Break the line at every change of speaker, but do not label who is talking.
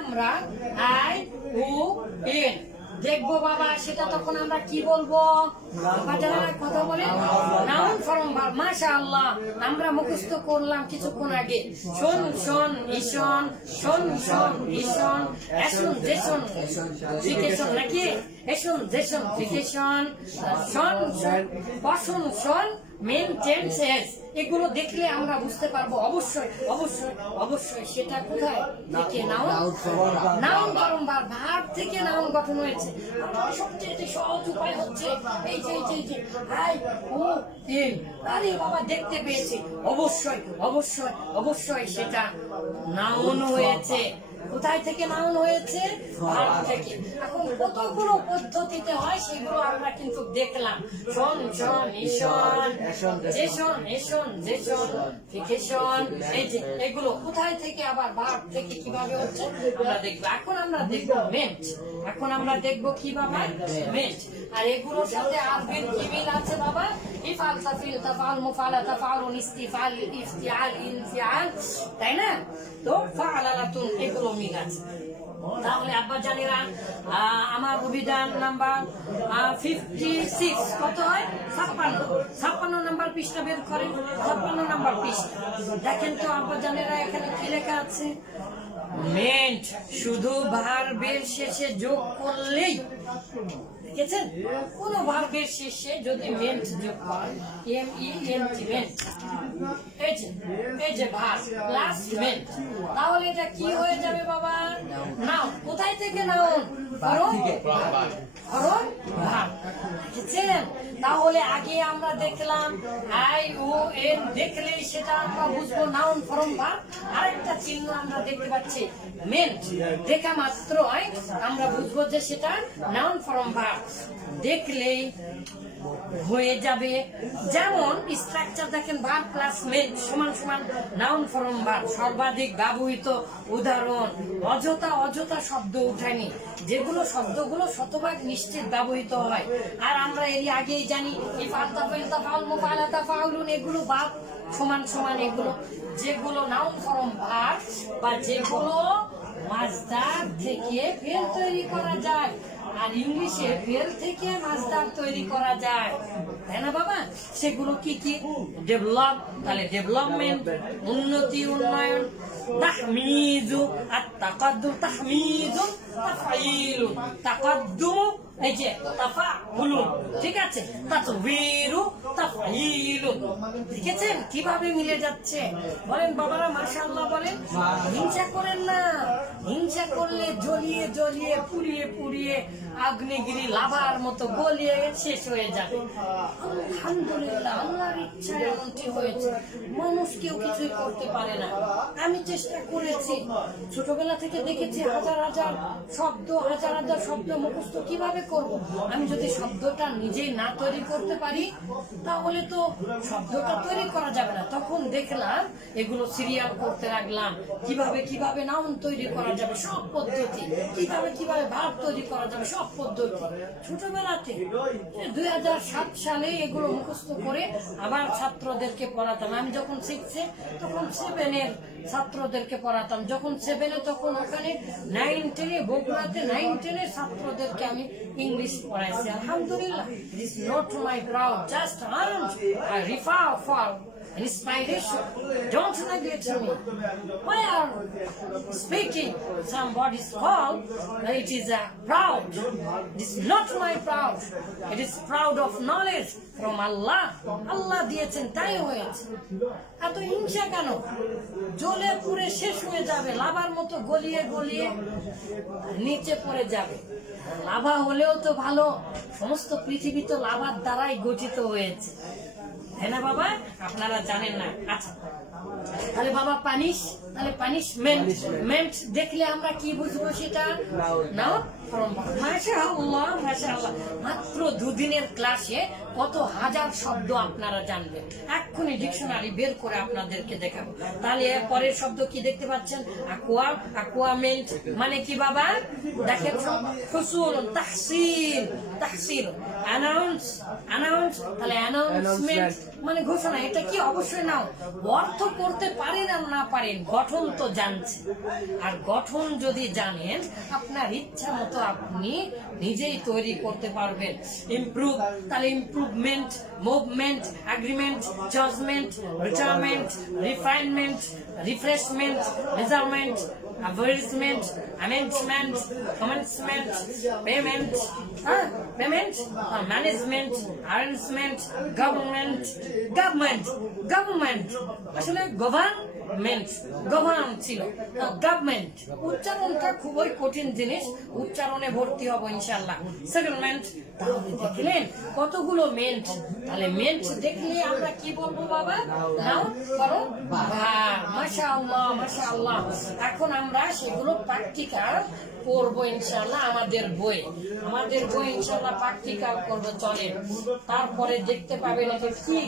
আমরা I O N. দেখব বাবা, সেটা তখন আমরা কি বলব? কথা বলে নাউন ফরম আল্লাহ আমরা মুখস্থ করলাম কিছুক্ষণ আগে। শোন শোন ভীষণ শোন শোন ভীষণ এসন জেসন নাকি? এসন জেসন ফিকেশন শোন শোন পশন শোন মেন টেন্সেস এগুলো দেখলে আমরা বুঝতে পারব অবশ্যই অবশ্যই অবশ্যই সেটা কোথায় থেকে নাউন? নাউন থেকে নাউন গঠন হয়েছে। সবচেয়ে সহজ উপায় হচ্ছে এই যে এই যে আই ও এন। আরে বাবা দেখতে পেয়েছি। অবশ্যই অবশ্যই অবশ্যই সেটা নাউন হয়েছে। কোথায় থেকে নাউন হয়েছে থেকে। এখন কতগুলো পদ্ধতিতে হয় সেগুলো আমরা কিন্তু দেখলাম। শোন শোন ঈশন জেশন এশন জেশন ফিকেশন এই যে এগুলো কোথায় থেকে আবার ভাব থেকে কীভাবে হচ্ছে আমরা দেখব। এখন আমরা দেখব মেন্ট। এখন আমরা দেখব কীভাবে মেন্ট। আর এগুলোর সাথে আরবির কি মিল আছে বাবা? ইফাল তাফিল তাফাল মুফালা তাফালুন ইস্তিফাল ইফতিআল ইনফিআল তাই না? তো ফাআলাতুন এগুলো মিল আছে। তাহলে আব্বা জানিরা আমার অভিযান নাম্বার ফিফটি সিক্স কত হয়? ছাপ্পান্ন। ছাপ্পান্ন নাম্বার পৃষ্ঠা বের করেন, ছাপ্পান্ন নাম্বার পৃষ্ঠা। দেখেন তো আব্বা জানেরা, এখানে কি লেখা আছে? মেন্ট শুধু ভার্বের শেষে যোগ করলেই। দেখেছেন? কোন ভার্বের শেষে যদি মেন্ট যোগ করে M E N T ment তাহলে এটা কি হয়ে যাবে বাবা? নাও কোথায় থেকে নাও? তাহলে আগে আমরা দেখলাম আই ও এন দেখলেই সেটা আমরা বুঝব নাউন ফরম ভার আরেকটা চিহ্ন আমরা দেখতে পাচ্ছি। মেন্ট দেখা মাত্রই আমরা বুঝব যে সেটা নাউন ফরম ভার দেখলেই হয়ে যাবে। যেমন স্ট্রাকচার দেখেন ভার প্লাস মেন্ট সমান সমান নাউন ফরম ভার সর্বাধিক ব্যবহৃত উদাহরণ। অযথা অযথা শব্দ উঠায়নি। যেগুলো শব্দগুলো শতভাগ নিশ্চিত ব্যবহৃত হয়। আর আমরা এর আগেই জানি, এই মুফালাতা ফাউলুন, এগুলো বাদ, সমান সমান এগুলো। যেগুলো নাউন ফরম ভার বা যেগুলো মাজদার থেকে ফেল তৈরি করা যায়। আর ইংলিশে রেল থেকে মাস্টার তৈরি করা যায়। তাই না বাবা? সেগুলো কি কি? ডেভেলপ তাহলে ডেভেলপমেন্ট, উন্নতি, উন্নয়ন। তাহমিজু আর তাকাদ্দু তাহমিজু তাফাইলু। তাকাদ্দুম এই যে তাফাউলুন ঠিক আছে? দেখেছেন কীভাবে মিলে যাচ্ছে? বলেন বাবারা, মাশাআল্লাহ বলেন, হিংসা করেন না। হিংসা করলে জ্বলিয়ে জ্বলিয়ে, পুড়িয়ে পুড়িয়ে আগ্নেয়গিরি লাভার মতো গলিয়ে শেষ হয়ে যাবে। আলহামদুলিল্লাহ, আল্লাহর ইচ্ছায় এমনটি হয়েছে। মানুষ কেউ কিছুই করতে পারে না। আমি চেষ্টা করেছি। ছোটবেলা থেকে দেখেছি হাজার হাজার শব্দ, হাজার হাজার শব্দ মুখস্থ কীভাবে করব। আমি যদি শব্দটা নিজেই না তৈরি করতে পারি, তাহলে তো শব্দটা তৈরি করা যাবে না। তখন দেখলাম এগুলো সিরিয়াল করতে লাগলাম। কীভাবে কীভাবে নাউন তৈরি করা যাবে, সব পদ্ধতি। কীভাবে কীভাবে ভাব তৈরি করা যাবে, সব পদ্ধতি। ছোটবেলাতে দুই হাজার সাত সালে এগুলো মুখস্থ করে আবার ছাত্রদেরকে পড়াতাম। আমি যখন শিখছে, তখন সেভেনের ছাত্রদেরকে পড়াতাম। যখন সেভেনে তখন ওখানে নাইন টেনে বগুড়াতে নাইন টেনের ছাত্রদেরকে আমি ইংলিশ পড়াইছি আলহামদুলিল্লাহ it is not my proud just earn Rifa for inspiration. Don't neglect me. Why are speaking somebody's called? It is a proud. It is not my proud. It is proud of knowledge from Allah. Allah দিয়েছেন তাই হয়েছে এত হিংসা কেন জ্বলে পুড়ে শেষ হয়ে যাবে লাভার মতো গলিয়ে গলিয়ে নিচে পড়ে যাবে লাভা হলেও তো ভালো সমস্ত পৃথিবী তো লাভার দ্বারাই গঠিত হয়েছে। তাই না বাবা আপনারা জানেন না আচ্ছা তাহলে বাবা পানিশ তাহলে পানিশমেন্ট। মেন্ট দেখলে আমরা কি বুঝব সেটা? নাও। মাশাআল্লাহ মাশাআল্লাহ। মাত্র দুদিনের ক্লাসে কত হাজার শব্দ আপনারা জানবেন। এক্ষুনি ডিকশনারি বের করে আপনাদেরকে দেখাবো। তাহলে পরের শব্দ কি দেখতে পাচ্ছেন? আকুয়া aquament মানে কি বাবা? দেখেন ফুসুল তাহসিল তাহসিল। অ্যানাউন্স অ্যানাউন্স তাহলে অ্যানাউন্সমেন্ট মানে ঘোষণা এটা কি অবশ্যই নাও অর্থ করতে পারেন আর না পারেন গঠন তো জানছে আর গঠন যদি জানেন আপনার ইচ্ছা মতো আপনি নিজেই তৈরি করতে পারবেন ইমপ্রুভ তাহলে improvement movement agreement judgement retirement refinement refreshment measurement advertisement, amendment, commencement, huh? payment, uh, management, arrangement, government, government, government, আসলে গভর্নমেন্ট গভর্ন ছিল। গভর্নমেন্ট উচ্চারণটা খুবই কঠিন জিনিস। উচ্চারণে ভর্তি হব ইনশাল্লাহ সেটেলমেন্ট তাহলে দেখলেন কতগুলো মেন্ট তাহলে মেন্ট দেখলে আমরা কি বলব বাবা? নাও করো মাশা আল্লাহ মাশা আল্লাহ এখন আমরা সেগুলো প্র্যাকটিক্যাল করব ইনশাল্লাহ আমাদের বই। আমাদের বই ইনশাল্লাহ প্র্যাকটিক্যাল করব চলে তারপরে দেখতে পাবেন এটা কি